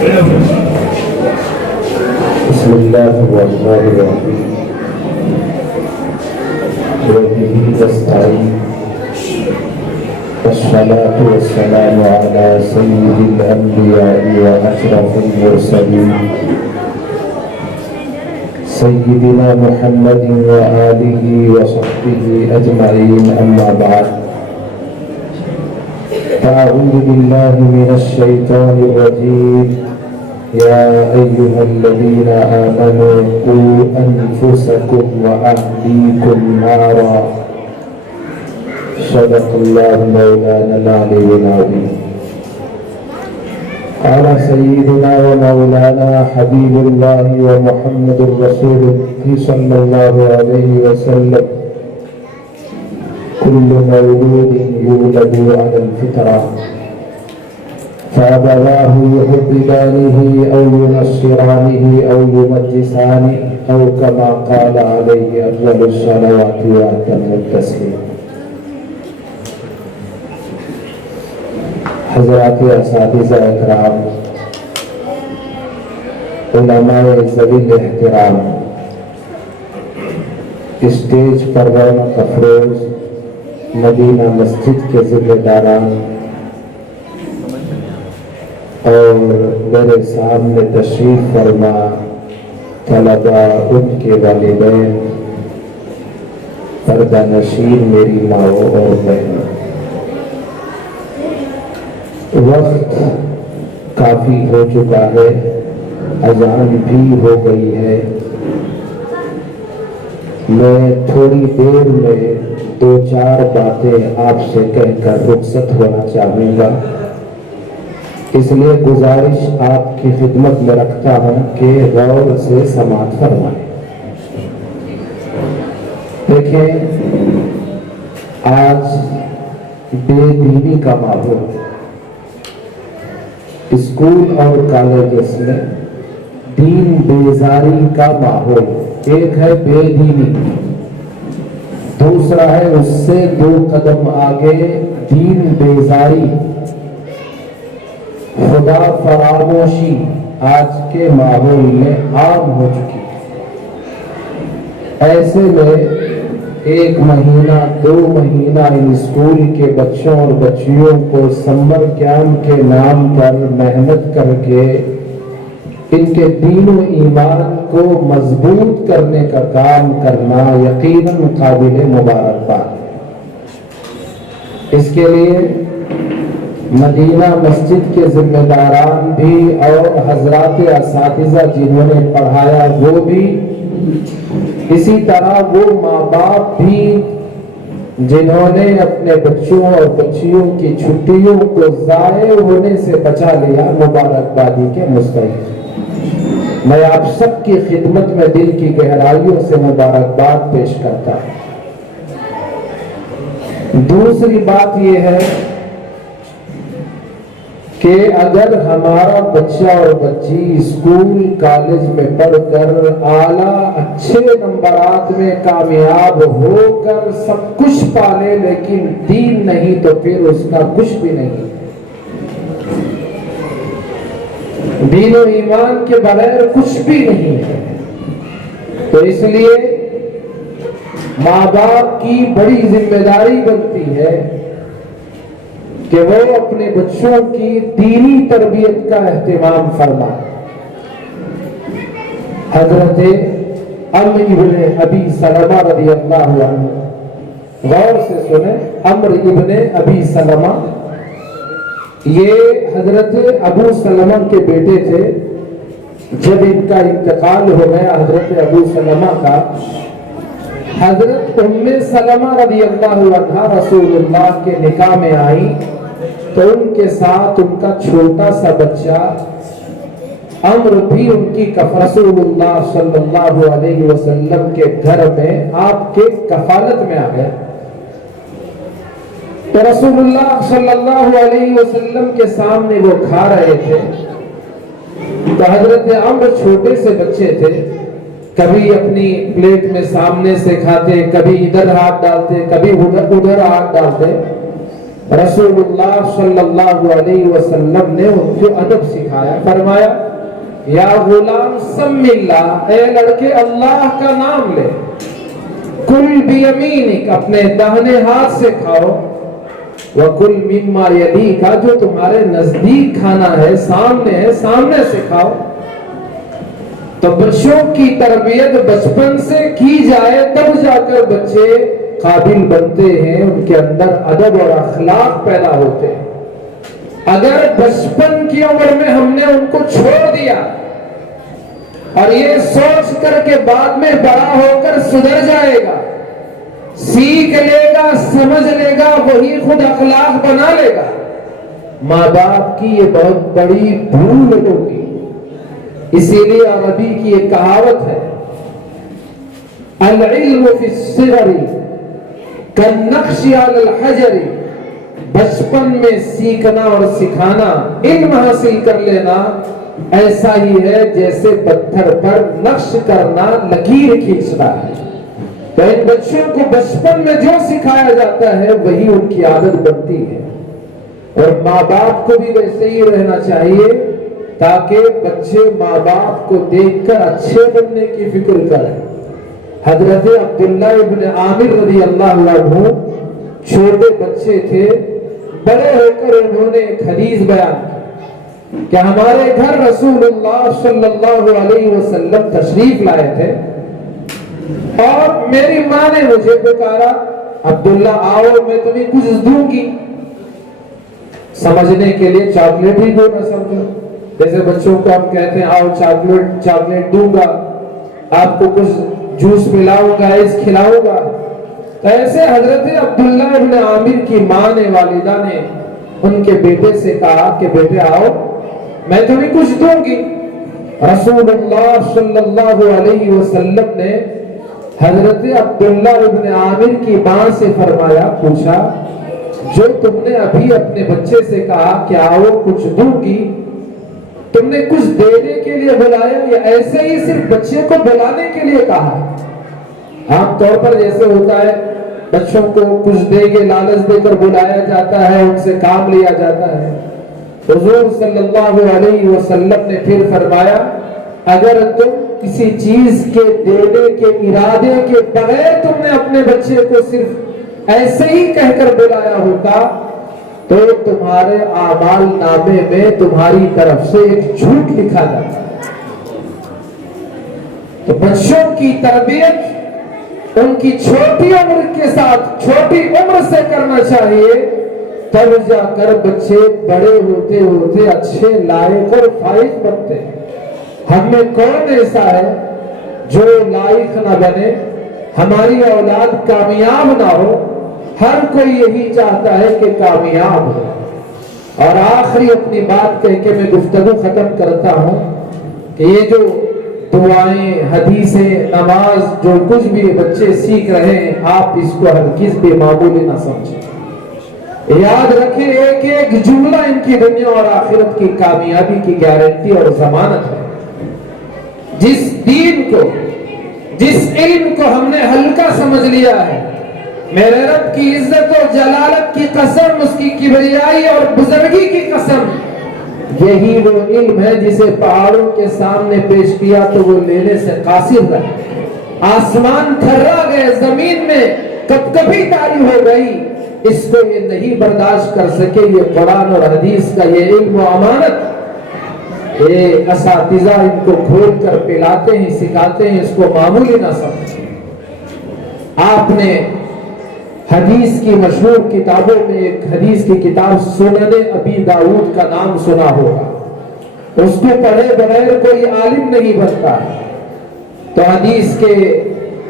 بسم الله الرحمن الرحيم وبه نستعين والصلاة والسلام على سيد الأنبياء وأشرف المرسلين سيدنا محمد وآله وصحبه أجمعين أما بعد فأعوذ بالله من الشيطان الرجيم يا أيها الذين آمنوا قوا أنفسكم وأهليكم نارا صدق الله مولانا العلي العظيم قال سيدنا ومولانا حبيب الله ومحمد رسول الله صلى الله عليه وسلم كل مولود يولد على الفطرة فأبواه يهودانه أو ينصرانه أو يمجسانه أو كما قال عليه أفضل الصلوات وأتم التسليم. حضرات اساتذہ اکرام، علماء ذوی الاحترام، اسٹیج پر رونق افروز مدینہ مسجد کے ذمہ داران اور میرے سامنے تشریف فرما طلباء، ان کے والدین، پردہ نشین میری ماؤں اور بہنوں، وقت کافی ہو چکا ہے، اذان بھی ہو گئی ہے۔ میں تھوڑی دیر میں دو چار باتیں آپ سے کہہ کر رخصت ہونا چاہوں گا، اس لیے گزارش آپ کی خدمت میں رکھتا ہوں کہ غور سے سماعت فرمائیں۔ دیکھیں، آج بے دینی کا ماحول، اسکول اور کالجز میں دین بیزاری کا ماحول، ایک ہے بے دینی، دوسرا ہے اس سے دو قدم آگے دین بیزاری، خدا فراموشی آج کے ماحول میں عام ہو چکی ہے۔ ایسے میں ایک مہینہ دو مہینہ ان اسکول کے بچوں اور بچیوں کو سمر کیمپ کے نام پر محنت کر کے ان کے دین و ایمان کو مضبوط کرنے کا کام کرنا یقیناً قابل مبارکباد ہے۔ اس کے لیے مدینہ مسجد کے ذمہ داران بھی اور حضرات اساتذہ جنہوں نے پڑھایا وہ بھی، اسی طرح وہ ماں باپ بھی جنہوں نے اپنے بچوں اور بچیوں کی چھٹیوں کو ضائع ہونے سے بچا لیا، مبارکبادی کے مستحق۔ میں آپ سب کی خدمت میں دل کی گہرائیوں سے مبارکباد پیش کرتا ہوں۔ دوسری بات یہ ہے کہ اگر ہمارا بچہ اور بچی اسکول کالج میں پڑھ کر اعلیٰ اچھے نمبرات میں کامیاب ہو کر سب کچھ پالے لیکن دین نہیں تو پھر اس کا کچھ بھی نہیں۔ دین و ایمان کے بغیر کچھ بھی نہیں ہے۔ تو اس لیے ماں باپ کی بڑی ذمہ داری بنتی ہے کہ وہ اپنے بچوں کی دینی تربیت کا اہتمام فرمائے۔ حضرت عمرو ابن ابی سلمہ رضی اللہ عنہ، غور سے سنیں، عمرو ابن ابی سلمہ یہ حضرت ابو سلمہ کے بیٹے تھے۔ جب ان کا انتقال ہو گیا حضرت ابو سلمہ کا، حضرت ام سلمہ رضی اللہ عنہ رسول اللہ کے نکاح میں آئی تو ان کے ساتھ ان کا چھوٹا سا بچہ عمرو بھی ان کی رسول اللہ صلی اللہ علیہ وسلم کے گھر میں آپ کے کفالت میں آ گیا۔ تو رسول اللہ صلی اللہ علیہ وسلم کے سامنے وہ کھا رہے تھے تو حضرت عمرو چھوٹے سے بچے تھے، کبھی اپنی پلیٹ میں سامنے سے کھاتے، کبھی ادھر ہاتھ ڈالتے، کبھی ادھر ہاتھ ڈالتے۔ रसूलुल्लाह सल्लल्लाहु अलैहि वसल्लम ने उनको अदब सिखाया, फरमाया या गुलाम सम्मिल्लाह, ए लड़के अल्लाह का नाम ले, कुल बियमीनिक, अपने दाहिने हाथ से खाओ, वकुल मिम्मा यलीका, जो तुम्हारे नजदीक खाना है, सामने से खाओ। तो बच्चों की तरबियत बचपन से की जाए तब जाकर बच्चे काबिल बनते हैं, उनके अंदर अदब और अखलाक पैदा होते हैं। अगर बचपन की उम्र में हमने उनको छोड़ दिया और ये सोच करके बाद में बड़ा होकर सुधर जाएगा, सीख लेगा, समझ लेगा, वही खुद अखलाक बना लेगा, माँ बाप की ये बहुत बड़ी भूल होगी। इसीलिए अरबी की एक कहावत है, अल इल्मु फिस्सिगरी कन्नक्शी अलल हजरी, बचपन में सीखना और सिखाना, इल्म हासिल कर लेना ऐसा ही है जैसे पत्थर पर नक्श करना, लकीर खींचना है। तो इन बच्चों को बचपन में जो सिखाया जाता है वही उनकी आदत बनती है, और माँ बाप को भी वैसे ही रहना चाहिए ताकि बच्चे माँ बाप को देखकर अच्छे बनने की फिक्र करें। हजरत अब्दुल्ला इब्न आमिर रज़ी अल्लाहु अन्हु छोटे बच्चे थे, बड़े होकर उन्होंने एक हदीस बयान की कि हमारे घर रसूलुल्लाह सल्लल्लाहु अलैहि वसल्लम तशरीफ लाए थे और मेरी माँ ने मुझे पुकारा, अब्दुल्ला आओ मैं तुम्हें कुछ दूंगी। समझने के लिए चॉकलेट ही दो ना समझो, जैसे बच्चों को हम कहते हैं आओ चॉकलेट दूंगा, आपको कुछ जूस पिलाऊंगा, आइस खिलाऊंगा। तो ऐसे हजरत अब्दुल्ला इब्न आमिर की माँ ने, वालिदा ने उनके बेटे से कहा कि बेटे आओ मैं तुम्हें कुछ दूंगी। रसूलुल्लाह सल्लल्लाहु अलैहि वसल्लम ने हजरत अब्दुल्ला इब्न आमिर की माँ से फरमाया, पूछा जो तुमने अभी अपने बच्चे से कहा कि आओ कुछ दूंगी, तुमने कुछ देने के लिए बुलाया या ऐसे ही सिर्फ बच्चे को बुलाने के लिए कहा? आम तौर पर जैसे होता है बच्चों को कुछ देके लालच देकर बुलाया जाता है, उनसे काम लिया जाता है। हुजूर सल्लल्लाहु अलैहि वसल्लम ने फिर फरमाया, अगर तुम किसी चीज के देने के इरादे के बगैर तुमने अपने बच्चे को सिर्फ ऐसे ही कहकर बुलाया होता तो तुम्हारे आमाल नामे में तुम्हारी तरफ से एक झूठ लिखा जाता। तो बच्चों की तरबियत उनकी छोटी उम्र के साथ, छोटी उम्र से करना चाहिए, तब जाकर बच्चे बड़े होते होते अच्छे लायक और फाइज बनते हैं। हम में कौन ऐसा है जो लायक ना बने, हमारी औलाद कामयाब ना हो? हर कोई यही चाहता है कि कामयाब हो। और आखिरी अपनी बात कह के मैं गुफ्तगू खत्म करता हूं कि ये जो दुआएं, हदीसें, नमाज, जो कुछ भी बच्चे सीख रहे हैं, आप इसको हरगिज़ बेमामूली ना समझें। याद रखें, एक एक जुमला इनकी दुनिया और आखिरत की कामयाबी की गारंटी और जमानत है। जिस दीन को, जिस इल्म को हमने हल्का समझ लिया है, मेरे रब की इज्जत और जलालत की कसम, उसकी किबरियाई और बुजुर्गी की कसम, यही वो इल्म है जिसे पहाड़ों के सामने पेश किया तो वो लेने से कासिर रहे। आसमान थर्रा गए, जमीन में कपकपी तारी हो गई, इसको ये नहीं बर्दाश्त कर सके। ये कुरान और हदीस का ये इल्म और अमानत, ये असातिज़ा इनको खोल कर पिलाते हैं, सिखाते हैं, इसको मामूली ना समझें। आपने हदीस की मशहूर किताबों में एक हदीस की किताब सुनने अबी दाऊद का नाम सुना होगा। उसको पढ़े बगैर कोई आलिम नहीं बनता। तो हदीस के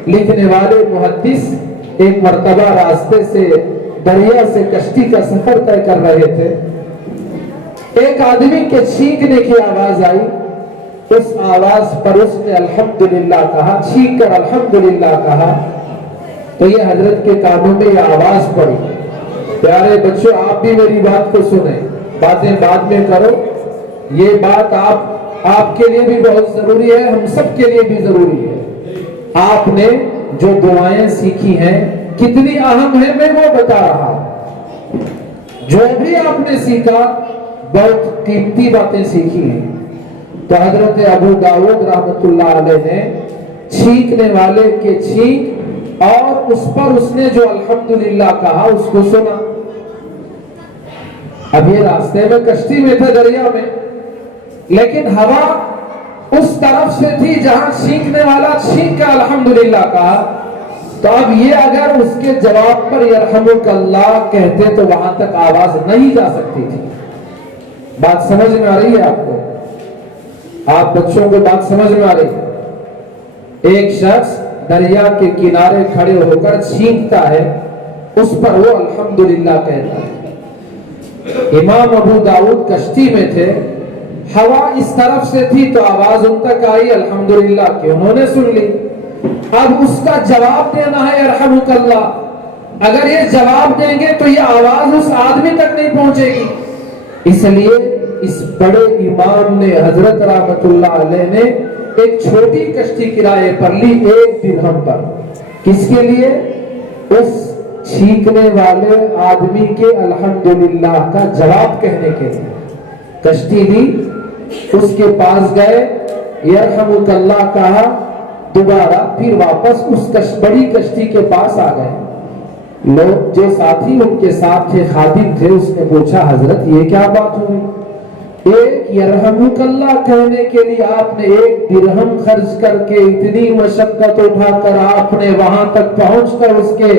लिखने वाले मुहद्दिस एक मर्तबा रास्ते से दरिया से कश्ती का सफर तय कर रहे थे। एक आदमी के छींकने की आवाज आई। उस आवाज पर उसने अल्हम्दुलिल्लाह कहा, छींक कर अल्हम्दुलिल्लाह कहा। तो ये हजरत के कानों में ये आवाज पड़ी। प्यारे बच्चों, आप भी मेरी बात को सुने, बातें बाद में करो। ये बात आपके लिए भी बहुत जरूरी है, हम सब के लिए भी जरूरी है। आपने जो दुआएं सीखी हैं कितनी अहम है, मैं वो बता रहा हूं। जो भी आपने सीखा बहुत कीमती बातें सीखी हैं। तो हजरत अबू दाऊद रहमतुल्लाह अलैह ने छींकने वाले के छींक और उस पर उसने जो अल्हम्दुलिल्लाह कहा उसको सुना। अब ये रास्ते में कश्ती में थे, दरिया में, लेकिन हवा उस तरफ से थी जहां छींकने वाला छींक का अल्हम्दुलिल्लाह कहा। तो अब ये अगर उसके जवाब पर यरहमुकल्लाह कहते तो वहां तक आवाज नहीं जा सकती थी। बात समझ में आ रही है आपको? आप बच्चों को बात समझ में आ रही है? एक शख्स दरिया के किनारे खड़े होकर छींकता है, उस पर वो अल्हम्दुलिल्लाह कहता है। इमाम अबू दाऊद कश्ती में थे, हवा इस तरफ से थी तो आवाज उन तक आई अल्हम्दुलिल्लाह की, उन्होंने सुन ली। अब उसका जवाब देना है यरहमुकल्लाह। अगर ये जवाब देंगे तो ये आवाज उस आदमी तक नहीं पहुंचेगी। इसलिए इस बड़े इमाम ने हजरत रहमतुल्लाह अलैह ने एक छोटी कश्ती किराए पर ली 1 दिरहम पर। किसके लिए? उस छींकने वाले आदमी के अल्हम्दुलिल्लाह का जवाब कहने के लिए कश्ती ली, उसके पास गए, यरहमुकल्लाह कहा, दोबारा फिर वापस उस बड़ी कश्ती के पास आ गए। लोग जो साथी उनके साथ थे, खादिम थे, उसने पूछा हजरत ये क्या बात हुई? एक यरहमुकल्लाह कहने के लिए आपने 1 दिरहम खर्च करके इतनी मशक्कत उठाकर आपने वहां तक पहुंचकर उसके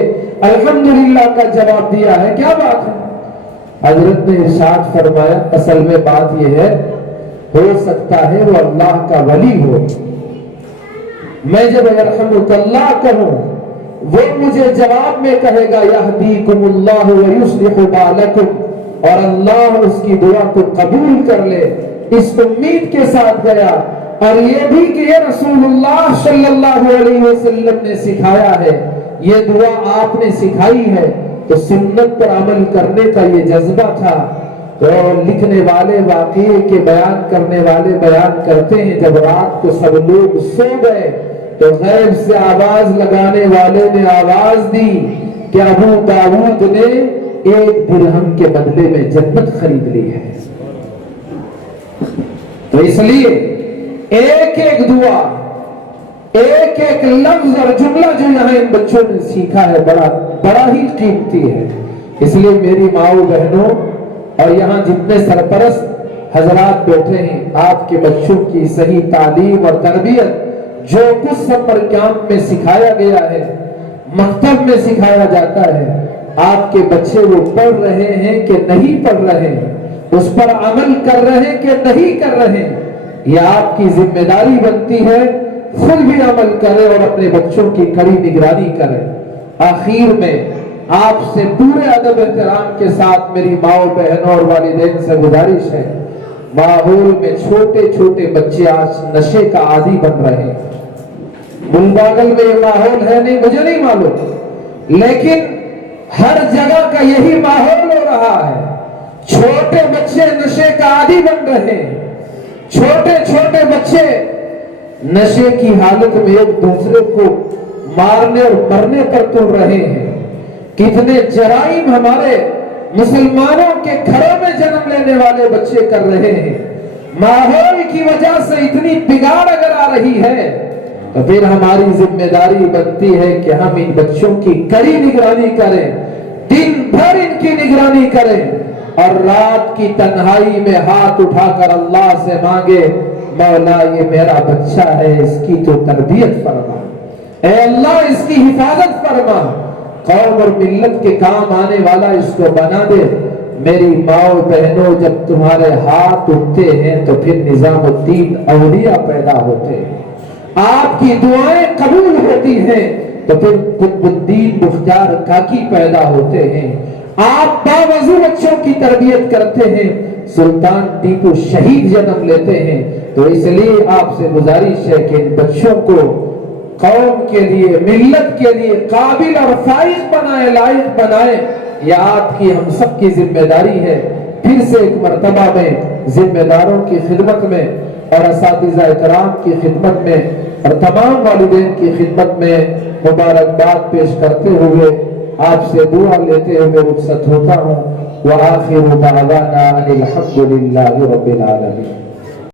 अल्हम्दुलिल्लाह का जवाब दिया है, क्या बात है? हजरत ने इरशाद फरमाया, असल में बात यह है, हो सकता है वो अल्लाह का वली हो। मैं जब यरहमुकल्लाह कहूं, वो मुझे जवाब में कहेगा यहदीकुमुल्लाहु व युस्लिहु बालकुम, और अल्लाह उसकी दुआ को कबूल कर ले, इस उम्मीद के साथ गया। और ये भी कि ये रसूलुल्लाह सल्लल्लाहु अलैहि वसल्लम ने सिखाया है, ये दुआ आपने सिखाई है, तो सुन्नत पर अमल करने का ये जज्बा था। तो लिखने वाले, वाक़ये के बयान करने वाले बयान करते हैं, जब रात को सब लोग सो गए तो गैब से आवाज लगाने वाले ने आवाज दी कि अबू दाऊद ने 1 दिरहम के बदले में जन्नत खरीद ली है। तो इसलिए एक एक दुआ, एक एक लफ्ज और जुमला जो यहाँ इन बच्चों ने सीखा है, बड़ा बड़ा ही कीमती है। इसलिए मेरी माओ बहनों और यहाँ जितने सरपरस्त हजरात बैठे हैं, आपके बच्चों की सही तालीम और तरबियत जो कुछ समर कैंप में सिखाया गया है, मकतब में सिखाया जाता है, आपके बच्चे वो पढ़ रहे हैं कि नहीं पढ़ रहे हैं, उस पर अमल कर रहे हैं कि नहीं कर रहे हैं, यह आपकी जिम्मेदारी बनती है। खुद भी अमल करें और अपने बच्चों की कड़ी निगरानी करें। आखिर में आपसे पूरे अदब एहतराम के साथ मेरी माओ बहनों और वालिदैन से गुजारिश है, माहौल में छोटे छोटे बच्चे आज नशे का आदी बन रहे हैं। मुलबागल में ये माहौल है नहीं, मुझे नहीं मालूम, लेकिन हर जगह का यही माहौल हो रहा है। छोटे बच्चे नशे का आदी बन रहे हैं, छोटे छोटे बच्चे नशे की हालत में एक दूसरे को मारने और मरने पर तुल रहे हैं। कितने जराइम हमारे मुसलमानों के घरों में जन्म लेने वाले बच्चे कर रहे हैं। माहौल की वजह से इतनी बिगाड़ अगर आ रही है तो फिर हमारी जिम्मेदारी बनती है कि हम इन बच्चों की कड़ी निगरानी करें, दिन भर इनकी निगरानी करें और रात की तन्हाई में हाथ उठाकर अल्लाह से मांगे, मौला ये मेरा बच्चा है, इसकी तो तरबियत फरमा, ऐ अल्लाह इसकी हिफाजत फरमा, कौम और मिल्लत के काम आने वाला इसको बना दे। मेरी माओ बहनों, जब तुम्हारे हाथ उठते हैं तो फिर निजामुद्दीन औलिया पैदा होते हैं, आपकी दुआएं कबूल होती हैं तो फिर कुतुबुद्दीन मुख्तार काकी पैदा होते हैं। आप बावजू बच्चों की तरबियत करते हैं, सुल्तान टीपू शहीद जन्म लेते हैं। तो इसलिए आपसे गुजारिश है कि इन बच्चों को कौम के लिए, मिल्लत के लिए काबिल और फाइज बनाए, लायक बनाए। यह आपकी हम सब की जिम्मेदारी है। फिर से एक मर्तबा में जिम्मेदारों की खिदमत में और असातिज़ा इकराम की खिदमत में और तमाम वालिदैन की खिदमत में मुबारकबाद पेश करते हुए आपसे दुआ लेते हुए रुखसत होता हूँ। وآخر دعوانا أن الحمد لله رب العالمين.